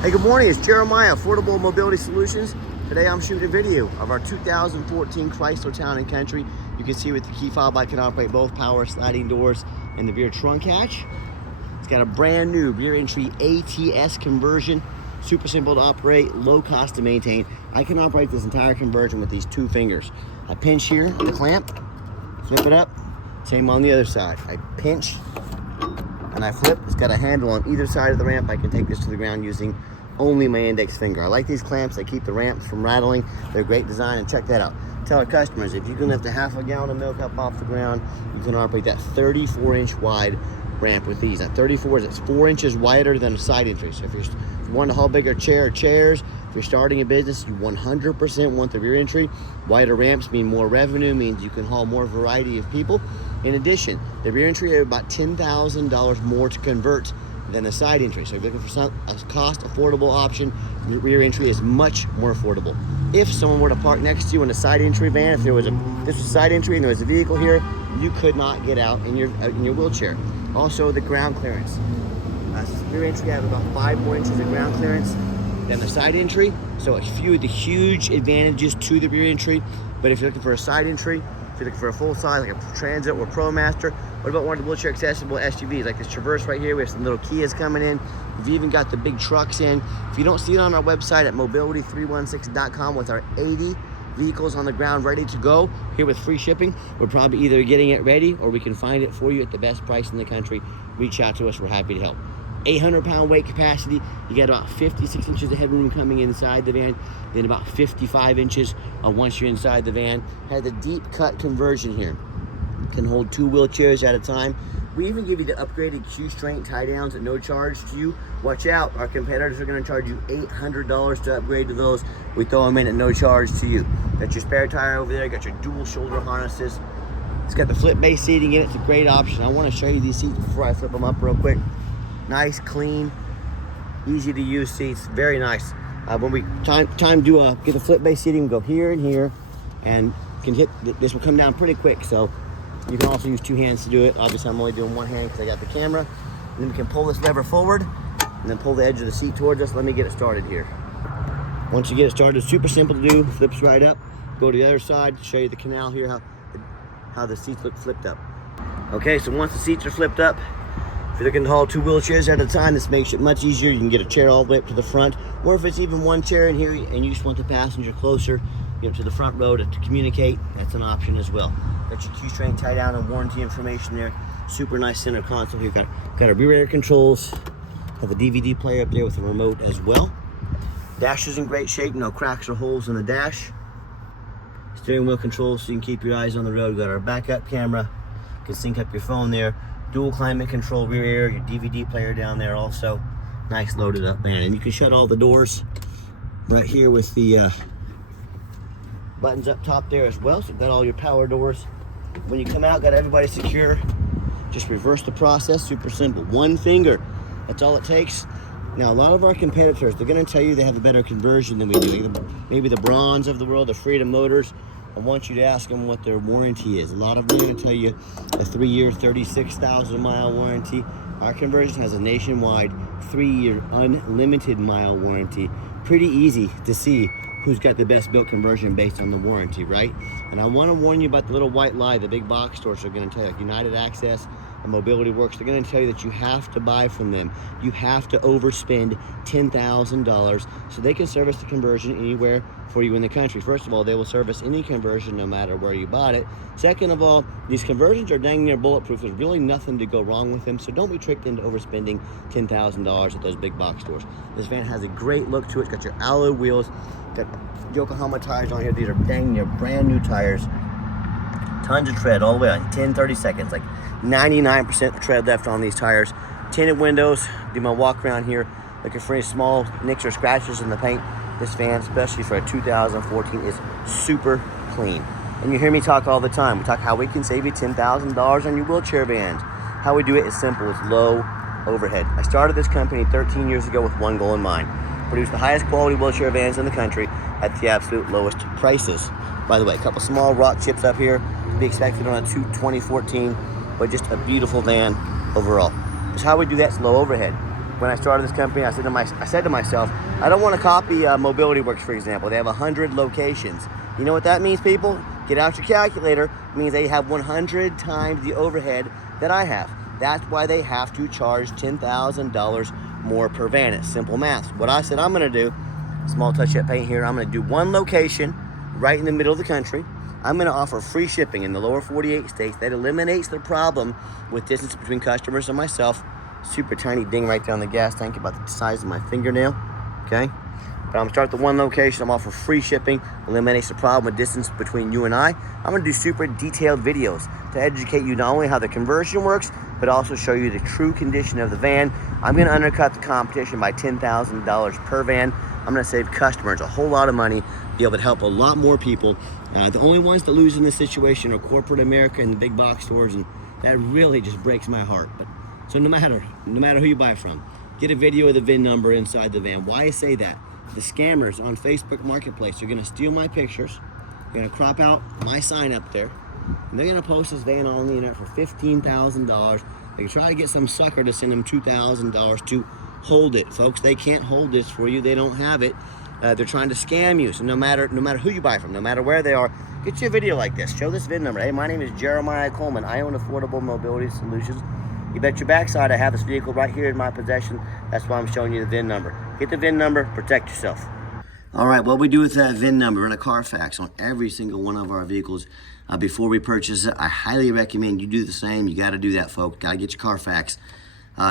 Hey, good morning. It's Jeremiah, Affordable Mobility Solutions. Today I'm shooting a video of our 2014 Chrysler Town & Country. You can see with the key fob I can operate both power sliding doors and the rear trunk hatch. It's got a brand new rear entry ATS conversion. Super simple to operate, low cost to maintain. I can operate this entire conversion with these two fingers. I pinch here on the clamp, flip it up. Same on the other side. I pinch and I flip. It's got a handle on either side of the ramp. I can take this to the ground using only my index finger. I like these clamps. They keep the ramps from rattling. They're great design, and check that out. Tell our customers, if you can lift a half a gallon of milk up off the ground, you can operate that 34-inch wide ramp with these. That 34 is 4 inches wider than a side entry. So if you want to haul bigger chairs, if you're starting a business, you 100% want the rear entry. Wider ramps mean more revenue, means you can haul more variety of people. In addition, the rear entry is about $10,000 more to convert than the side entry. So if you're looking for a cost affordable option, the rear entry is much more affordable. If someone were to park next to you in a side entry van, if this was a side entry and there was a vehicle here, you could not get out in your wheelchair. Also, the ground clearance. Rear entry have about 5 more inches of ground clearance than the side entry. So a few of the huge advantages to the rear entry. But if you're looking for a side entry, if you're looking for a full size like a Transit or ProMaster, what about one of the wheelchair accessible SUVs like this Traverse right here? We have some little Kias coming in. We've even got the big trucks in. If you don't see it on our website at mobility316.com with our 80 vehicles on the ground ready to go here with free shipping, we're probably either getting it ready or we can find it for you at the best price in the country. Reach out to us. We're happy to help. 800-pound weight capacity. You got about 56 inches of headroom coming inside the van, then about 55 inches once you're inside the van. Has a deep cut conversion here. Can hold 2 wheelchairs at a time. We even give you the upgraded Q-Strength tie downs at no charge to you. Watch out, our competitors are going to charge you $800 to upgrade to those. We throw them in at no charge to you. Got your spare tire over there, got your dual shoulder harnesses. It's got the flip base seating in it. It's a great option. I want to show you these seats before I flip them up real quick. Nice, clean, easy to use seats. Very nice. When we time to get the flip base seating, we go here and here, and can hit. This will come down pretty quick. So you can also use 2 hands to do it. Obviously, I'm only doing 1 hand because I got the camera. And then we can pull this lever forward, and then pull the edge of the seat towards us. Let me get it started here. Once you get it started, super simple to do. Flips right up. Go to the other side to show you the canal here, how the seats look flipped up. Okay, so once the seats are flipped up, if you're looking to haul 2 wheelchairs at a time, this makes it much easier. You can get a chair all the way up to the front, or if it's even 1 chair in here and you just want the passenger closer, to the front row to communicate, that's an option as well. Got your Q-Strength tie down and warranty information there. Super nice center console here. Got our rear air controls. Have a DVD player up there with a remote as well. Dash is in great shape, no cracks or holes in the dash. Steering wheel controls so you can keep your eyes on the road. Got our backup camera. You can sync up your phone there. Dual climate control rear air, your DVD player down there also. Nice loaded up van. And you can shut all the doors right here with the buttons up top there as well. So you've got all your power doors. When you come out, got everybody secure. Just reverse the process, super simple. 1 finger, that's all it takes. Now, a lot of our competitors, they're gonna tell you they have a better conversion than we do. Maybe the Bronze of the world, the Freedom Motors. I want you to ask them what their warranty is. A lot of them are going to tell you a 3-year, 36,000 mile warranty. Our conversion has a nationwide 3-year unlimited mile warranty. Pretty easy to see who's got the best built conversion based on the warranty, right? And I want to warn you about the little white lie the big box stores are going to tell you, like United Access and Mobility Works. They're going to tell you that you have to buy from them. You have to overspend $10,000 so they can service the conversion anywhere for you in the country. First of all, they will service any conversion no matter where you bought it. Second of all, these conversions are dang near bulletproof. There's really nothing to go wrong with them, so don't be tricked into overspending $10,000 at those big box stores. This van has a great look to it. It's got your alloy wheels, got Yokohama tires on here. These are dang near brand new tires. Tons of tread all the way on 10-30 seconds, like 99% tread left on these tires. Tinted windows. Do my walk around here looking for any small nicks or scratches in the paint. This van, especially for a 2014, is super clean. And you hear me talk all the time. We talk how we can save you $10,000 on your wheelchair vans. How we do it is simple. It's low overhead. I started this company 13 years ago with one goal in mind: produce the highest quality wheelchair vans in the country at the absolute lowest prices. By the way, a couple small rock chips up here to be expected on a 2014, but just a beautiful van overall. Because how we do that is low overhead. when I started this company, I said to myself, I don't want to copy Mobility Works, for example. They have 100 locations. You know what that means, people? Get out your calculator. It means they have 100 times the overhead that I have. That's why they have to charge $10,000 more per van. It's simple math. What I said I'm gonna do, small touch-up paint here, I'm gonna do one location right in the middle of the country. I'm gonna offer free shipping in the lower 48 states. That eliminates the problem with distance between customers and myself. Super tiny ding right there on the gas tank, about the size of my fingernail, okay? But I'm gonna start the one location. I'm offering free shipping, eliminates the problem with distance between you and I. I'm gonna do super detailed videos to educate you not only how the conversion works, but also show you the true condition of the van. I'm gonna undercut the competition by $10,000 per van. I'm gonna save customers a whole lot of money, be able to help a lot more people. The only ones that lose in this situation are corporate America and the big box stores, and that really just breaks my heart. But so no matter who you buy from, get a video of the VIN number inside the van. Why I say that? The scammers on Facebook Marketplace are gonna steal my pictures. They're gonna crop out my sign up there, and they're gonna post this van on the internet for $15,000. They can try to get some sucker to send them $2,000 to hold it. Folks, they can't hold this for you. They don't have it. They're trying to scam you. So no matter who you buy from, no matter where they are, get you a video like this. Show this VIN number. Hey, my name is Jeremiah Coleman. I own Affordable Mobility Solutions. You bet your backside I have this vehicle right here in my possession. That's why I'm showing you the VIN number. Get the VIN number, protect yourself. All right, what we do with that VIN number and a Carfax on every single one of our vehicles before we purchase it, I highly recommend you do the same. You got to do that, folks. Got to get your Carfax.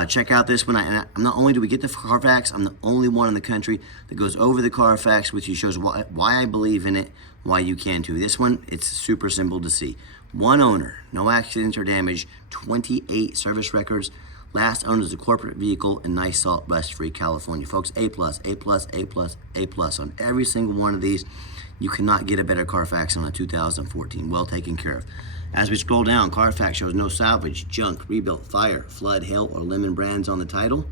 Check out this one. And not only do we get the Carfax, I'm the only one in the country that goes over the Carfax with you, shows why I believe in it, why you can too. This one, it's super simple to see. One owner, no accidents or damage, 28 service records. Last owned is a corporate vehicle in nice salt, rust-free California. Folks, A+, A+, A+, A+ on every single one of these. You cannot get a better Carfax on a 2014, well taken care of. As we scroll down, Carfax shows no salvage, junk, rebuilt, fire, flood, hail, or lemon brands on the title.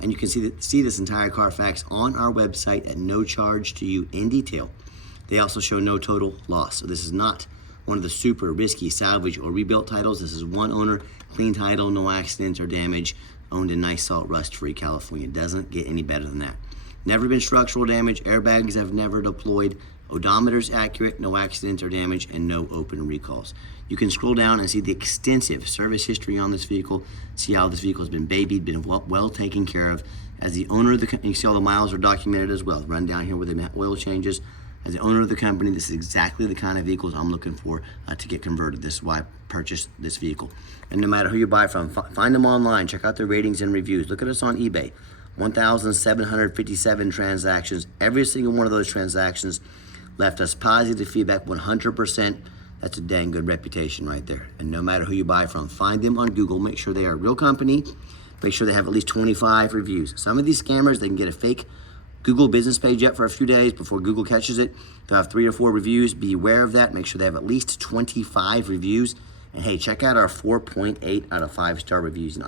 And you can see this entire Carfax on our website at no charge to you in detail. They also show no total loss. So this is not one of the super risky salvage or rebuilt titles. This is one owner, clean title, no accidents or damage, owned in nice salt, rust-free California. Doesn't get any better than that. Never been structural damage, airbags have never deployed, odometer's accurate, no accidents or damage, and no open recalls. You can scroll down and see the extensive service history on this vehicle, see how this vehicle has been babied, been well taken care of. As the owner of the company, you see all the miles are documented as well. Run down here with the oil changes. As the owner of the company, this is exactly the kind of vehicles I'm looking for to get converted. This is why I purchased this vehicle. And no matter who you buy from, find them online, check out their ratings and reviews. Look at us on eBay. 1,757 transactions. Every single one of those transactions left us positive feedback, 100%. That's a dang good reputation right there. And no matter who you buy from, find them on Google. Make sure they are a real company. Make sure they have at least 25 reviews. Some of these scammers, they can get a fake Google business page up for a few days before Google catches it. They'll have 3 or 4 reviews. Be aware of that. Make sure they have at least 25 reviews. And hey, check out our 4.8 out of 5-star reviews.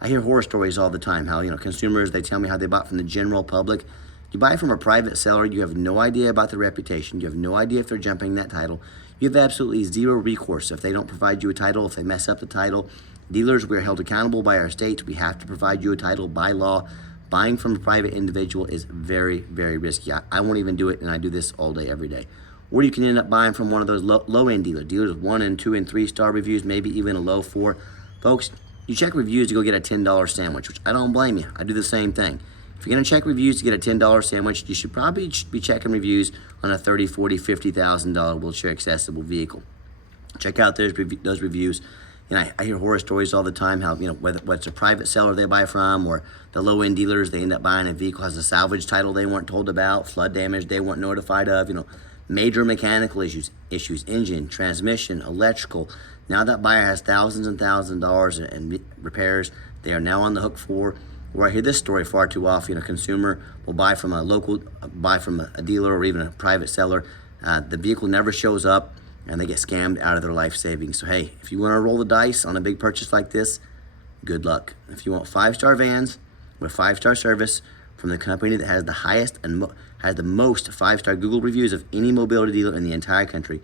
I hear horror stories all the time, how consumers, they tell me how they bought from the general public. You buy from a private seller, you have no idea about the reputation. You have no idea if they're jumping that title. You have absolutely zero recourse if they don't provide you a title, if they mess up the title. Dealers, we're held accountable by our states. We have to provide you a title by law. Buying from a private individual is very, very risky. I won't even do it, and I do this all day, every day. Or you can end up buying from one of those low-end dealers with 1 and 2 and 3-star reviews, maybe even a low 4. Folks, you check reviews to go get a $10 sandwich, which I don't blame you. I do the same thing. If you're gonna check reviews to get a $10 sandwich, you should probably be checking reviews on a $30, $40, $50,000 wheelchair accessible vehicle. Check out those reviews. I hear horror stories all the time, how, whether it's a private seller they buy from or the low-end dealers, they end up buying a vehicle has a salvage title they weren't told about, flood damage they weren't notified of, major mechanical issues, engine, transmission, electrical. Now that buyer has thousands and thousands of dollars in repairs they are now on the hook for. Where I hear this story far too often, a consumer will buy from a dealer or even a private seller. The vehicle never shows up and they get scammed out of their life savings. So hey, if you want to roll the dice on a big purchase like this, good luck. If you want 5-star vans with 5-star service from the company that has the highest and has the most 5-star Google reviews of any mobility dealer in the entire country,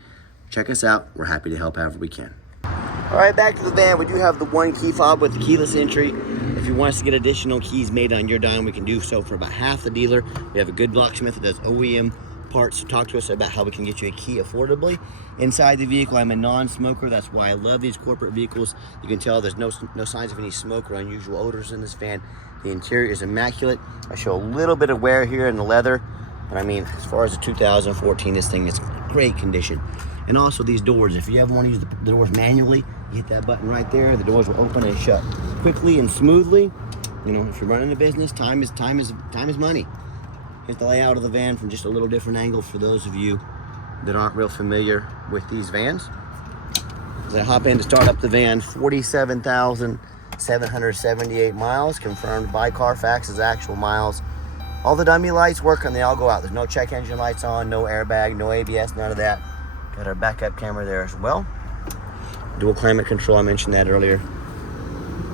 check us out. We're happy to help however we can. All right, back to the van. We do have the one key fob with the keyless entry. If you want us to get additional keys made on your dime, we can do so for about half the dealer. We have a good locksmith that does OEM parts. Talk to us about how we can get you a key affordably. Inside the vehicle, I'm a non-smoker. That's why I love these corporate vehicles. You can tell there's no signs of any smoke or unusual odors in this van. The interior is immaculate. I show a little bit of wear here in the leather, but I mean, as far as the 2014, this thing is great condition. And also these doors, if you ever want to use the doors manually, you hit that button right there, the doors will open and shut quickly and smoothly. You know, if you're running a business, time is money. Here's the layout of the van from just a little different angle for those of you that aren't real familiar with these vans. As I hop in to start up the van, 47,778 miles, confirmed by Carfax as actual miles. All the dummy lights work and they all go out. There's no check engine lights on, no airbag, no ABS, none of that. Got our backup camera there as well. Dual climate control, I mentioned that earlier.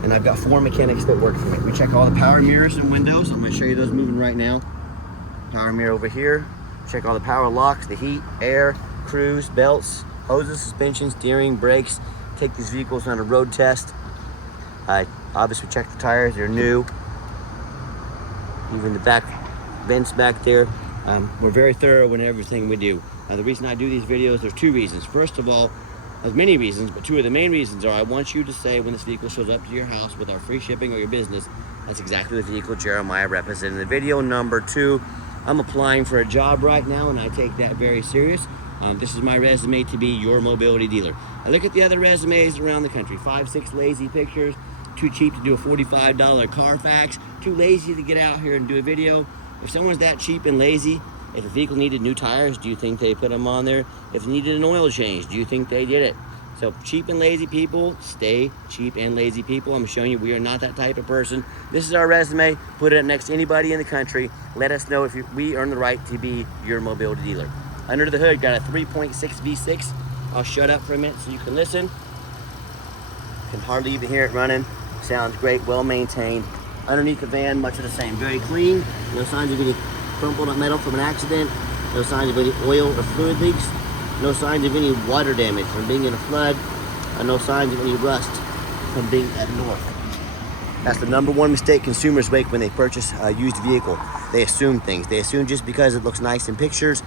And I've got 4 mechanics that work for me. We check all the power mirrors and windows. I'm gonna show you those moving right now. Power mirror over here. Check all the power locks, the heat, air, cruise, belts, hoses, suspension, steering, brakes. Take these vehicles on a road test. I obviously check the tires, they're new. Even the back vents back there. We're very thorough in everything we do. The reason I do these videos, there's 2 reasons. First of all, there's many reasons, but 2 of the main reasons are I want you to say when this vehicle shows up to your house with our free shipping or your business, that's exactly the vehicle Jeremiah represented in the video. Number 2, I'm applying for a job right now and I take that very serious. This is my resume to be your mobility dealer. I look at the other resumes around the country, 5, 6 lazy pictures, too cheap to do a $45 Carfax, too lazy to get out here and do a video. If someone's that cheap and lazy, if a vehicle needed new tires, do you think they put them on there? If it needed an oil change, do you think they did it? So cheap and lazy people, stay cheap and lazy people. I'm showing you we are not that type of person. This is our resume. Put it up next to anybody in the country. Let us know if we earn the right to be your mobility dealer. Under the hood, got a 3.6 V6. I'll shut up for a minute so you can listen. Can hardly even hear it running. Sounds great, well maintained. Underneath the van, much of the same. Very clean. No signs of any crumpled up metal from an accident. No signs of any oil or fluid leaks. No signs of any water damage from being in a flood. No signs of any rust from being up north. That's the #1 mistake consumers make when they purchase a used vehicle. They assume things. They assume just because it looks nice in pictures,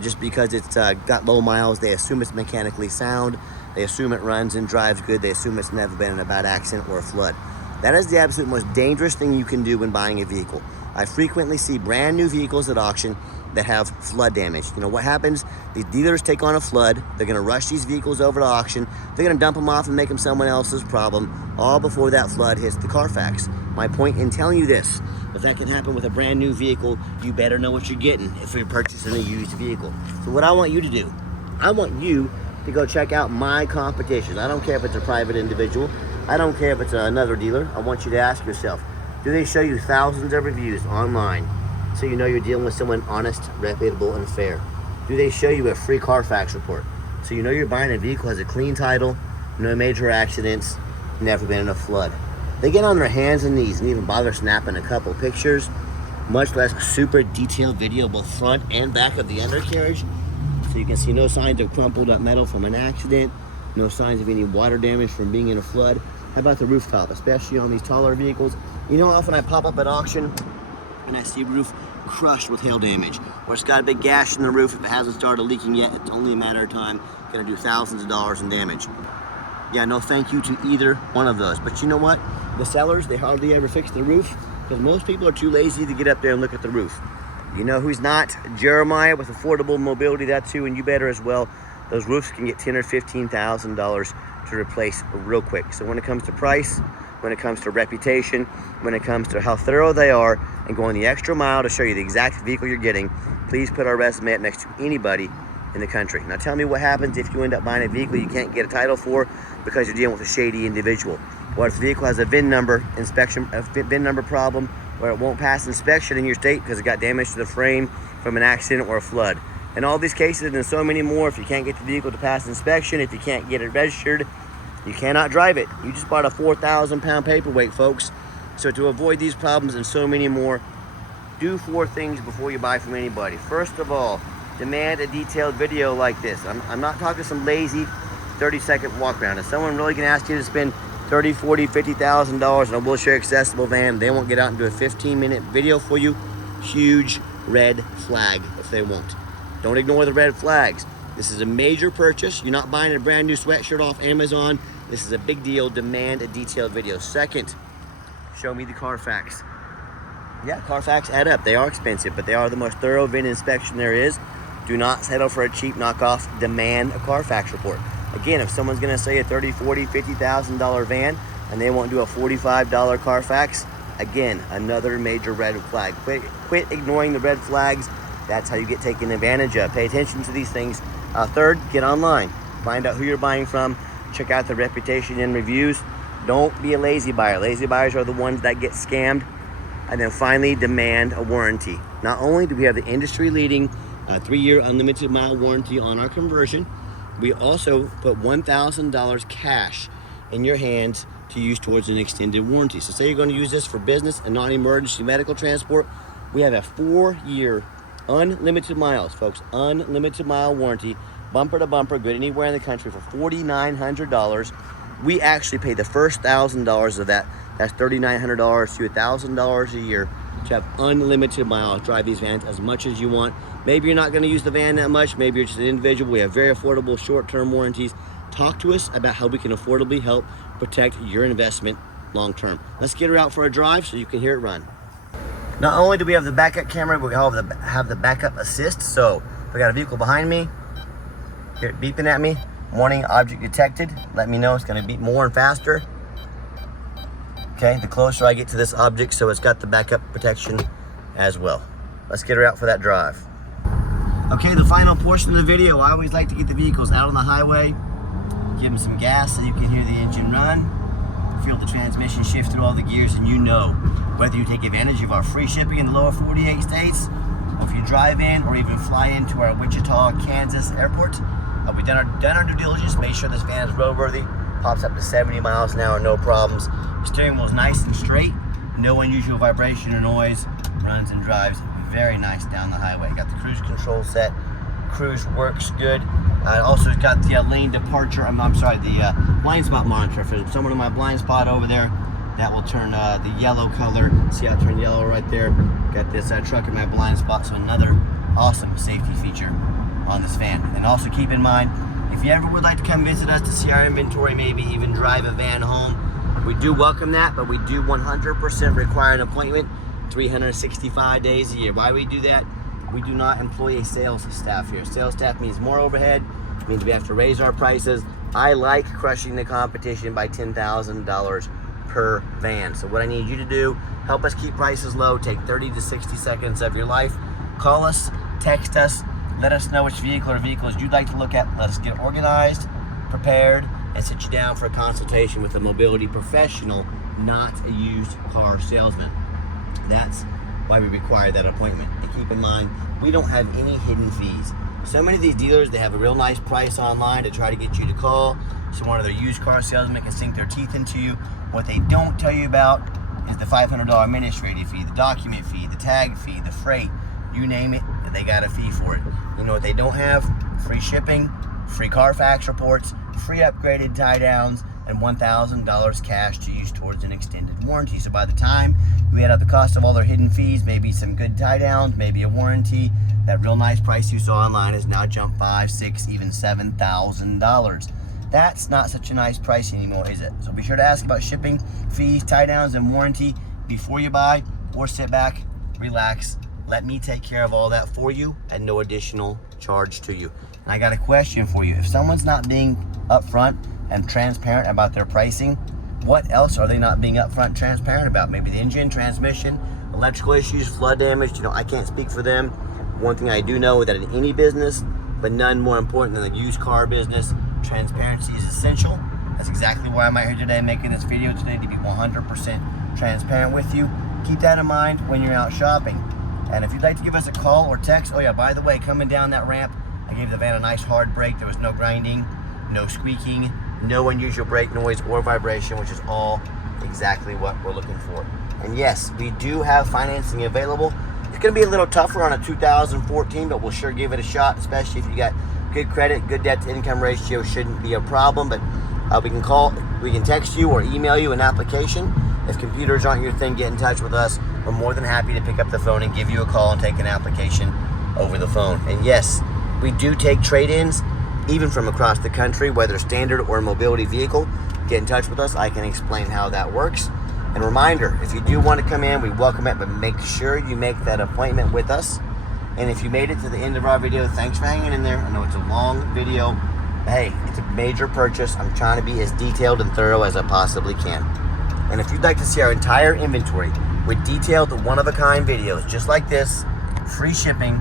just because it's got low miles, they assume it's mechanically sound. They assume it runs and drives good. They assume it's never been in a bad accident or a flood. That is the absolute most dangerous thing you can do when buying a vehicle. I frequently see brand new vehicles at auction that have flood damage. You know what happens? These dealers take on a flood. They're gonna rush these vehicles over to auction. They're gonna dump them off and make them someone else's problem, all before that flood hits the Carfax. My point in telling you this, if that can happen with a brand new vehicle, you better know what you're getting if you're purchasing a used vehicle. So what I want you to do, I want you to go check out my competition. I don't care if it's a private individual. I don't care if it's another dealer. I want you to ask yourself, do they show you thousands of reviews online so you know you're dealing with someone honest, reputable, and fair? Do they show you a free Carfax report so you know you're buying a vehicle that has a clean title, no major accidents, never been in a flood? They get on their hands and knees and even bother snapping a couple pictures, much less a super detailed video both front and back of the undercarriage, so you can see no signs of crumpled up metal from an accident, no signs of any water damage from being in a flood. How about the rooftop, especially on these taller vehicles? You know, often I pop up at auction and I see roof crushed with hail damage, or it's got a big gash in the roof. If it hasn't started leaking yet, it's only a matter of time. Gonna do thousands of dollars in damage. Yeah, no thank you to either one of those. But you know what? The sellers, they hardly ever fix the roof because most people are too lazy to get up there and look at the roof. You know who's not? Jeremiah with Affordable Mobility, that too, and you better as well. Those roofs can get $10,000 or $15,000 to replace real quick. So when it comes to price, when it comes to reputation, when it comes to how thorough they are and going the extra mile to show you the exact vehicle you're getting, please put our resume up next to anybody in the country. Now tell me what happens if you end up buying a vehicle you can't get a title for because you're dealing with a shady individual. What if the vehicle has a VIN number problem, where it won't pass inspection in your state because it got damage to the frame from an accident or a flood? In all these cases and so many more, if you can't get the vehicle to pass inspection, if you can't get it registered, you cannot drive it. You just bought a 4,000-pound paperweight, folks. So to avoid these problems and so many more, do 4 things before you buy from anybody. First of all, demand a detailed video like this. I'm not talking some lazy 30-second walk around. If someone really can ask you to spend $30, $40, $50,000 in a wheelchair accessible van. They won't get out and do a 15-minute video for you. Huge red flag if they won't. Don't ignore the red flags. This is a major purchase. You're not buying a brand new sweatshirt off Amazon. This is a big deal. Demand a detailed video. Second, show me the Carfax. Yeah, Carfax add up. They are expensive, but they are the most thorough VIN inspection there is. Do not settle for a cheap knockoff. Demand a Carfax report. Again, if someone's gonna say a $30, $40, $50,000 van and they won't do a $45 Carfax, again, another major red flag. Quit ignoring the red flags. That's how you get taken advantage of. Pay attention to these things. Third, get online. Find out who you're buying from. Check out the reputation and reviews. Don't be a lazy buyer. Lazy buyers are the ones that get scammed. And then finally, demand a warranty. Not only do we have the industry-leading 3-year unlimited mile warranty on our conversion, we also put $1,000 cash in your hands to use towards an extended warranty. So say you're going to use this for business and non-emergency medical transport, we have a 4-year unlimited miles, folks, unlimited mile warranty, bumper to bumper, good anywhere in the country for $4,900. We actually pay the first $1,000 of that. That's $3,900 to $1,000 a year to have unlimited miles. Drive these vans as much as you want. Maybe you're not going to use the van that much. Maybe you're just an individual. We have very affordable short-term warranties. Talk to us about how we can affordably help protect your investment long-term. Let's get her out for a drive so you can hear it run. Not only do we have the backup camera, but we have the backup assist. So if I got a vehicle behind me, hear it beeping at me, warning object detected. Let me know it's going to beep more and faster. Okay, the closer I get to this object, so it's got the backup protection as well. Let's get her out for that drive. Okay, the final portion of the video, I always like to get the vehicles out on the highway, give them some gas so you can hear the engine run, feel the transmission shift through all the gears, and you know whether you take advantage of our free shipping in the lower 48 states, or if you drive in or even fly into our Wichita, Kansas airport, we've done our due diligence, made sure this van is roadworthy, pops up to 70 miles an hour, no problems. The steering wheel is nice and straight, no unusual vibration or noise, runs and drives very nice down the highway. Got the cruise control set, cruise works good. Also got the lane departure, the blind spot monitor. If there's someone in my blind spot over there, that will turn the yellow color. See how it turned yellow right there? Got this truck in my blind spot, so another awesome safety feature on this van. And also keep in mind, if you ever would like to come visit us to see our inventory, maybe even drive a van home, we do welcome that, but we do 100% require an appointment 365 days a year. Why we do that? We do not employ a sales staff here. Sales staff means more overhead, means we have to raise our prices. I like crushing the competition by $10,000 per van. So what I need you to do, help us keep prices low, take 30 to 60 seconds of your life. Call us, text us, let us know which vehicle or vehicles you'd like to look at. Let us get organized, prepared, and sit you down for a consultation with a mobility professional, not a used car salesman. That's why we require that appointment. And keep in mind, we don't have any hidden fees. So many of these dealers, they have a real nice price online to try to get you to call, so one of their used car salesmen can sink their teeth into you. What they don't tell you about is the $500 administrative fee, the document fee, the tag fee, the freight, you name it, they got a fee for it. You know what they don't have? Free shipping, free Carfax reports, free upgraded tie downs, and $1,000 cash to use towards an extended warranty. So by the time we add up the cost of all their hidden fees, maybe some good tie downs, maybe a warranty, that real nice price you saw online has now jumped $5,000, $6,000, even $7,000. That's not such a nice price anymore, is it? So be sure to ask about shipping, fees, tie downs, and warranty before you buy, or sit back, relax, let me take care of all that for you at no additional charge to you. And I got a question for you. If someone's not being upfront and transparent about their pricing, what else are they not being upfront and transparent about? Maybe the engine, transmission, electrical issues, flood damage. You know, I can't speak for them. One thing I do know is that in any business, but none more important than the used car business, transparency is essential. That's exactly why I'm out here today making this video today, to be 100% transparent with you. Keep that in mind when you're out shopping. And if you'd like to give us a call or text, oh yeah, by the way, coming down that ramp, I gave the van a nice hard brake. There was no grinding, no squeaking, no unusual brake noise or vibration, which is all exactly what we're looking for. And yes, we do have financing available. It's going to be a little tougher on a 2014, but we'll sure give it a shot, especially if you got good credit, good debt to income ratio shouldn't be a problem. But we can We can text you or email you an application. If computers aren't your thing, get in touch with us. We're more than happy to pick up the phone and give you a call and take an application over the phone. And yes, we do take trade-ins, even from across the country, whether standard or mobility vehicle. Get in touch with us. I can explain how that works. And reminder, if you do want to come in, we welcome it, but make sure you make that appointment with us. And if you made it to the end of our video, thanks for hanging in there. I know it's a long video. Hey, it's a major purchase. I'm trying to be as detailed and thorough as I possibly can. And if you'd like to see our entire inventory with detailed one-of-a-kind videos just like this, free shipping,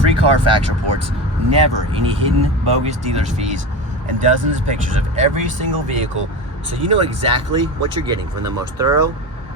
free Carfax reports, never any hidden bogus dealer's fees, and dozens of pictures of every single vehicle, so you know exactly what you're getting from the most thorough,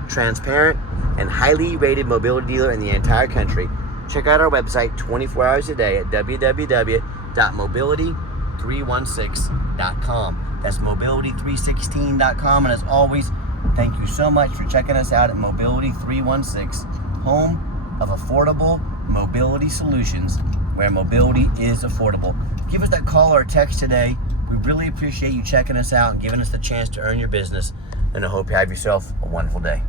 transparent, and highly rated mobility dealer in the entire country, check out our website 24 hours a day at www.mobility316.com. That's mobility316.com. And as always, thank you so much for checking us out at Mobility 316, home of affordable mobility solutions, where mobility is affordable. Give us that call or text today. We really appreciate you checking us out and giving us the chance to earn your business. And I hope you have yourself a wonderful day.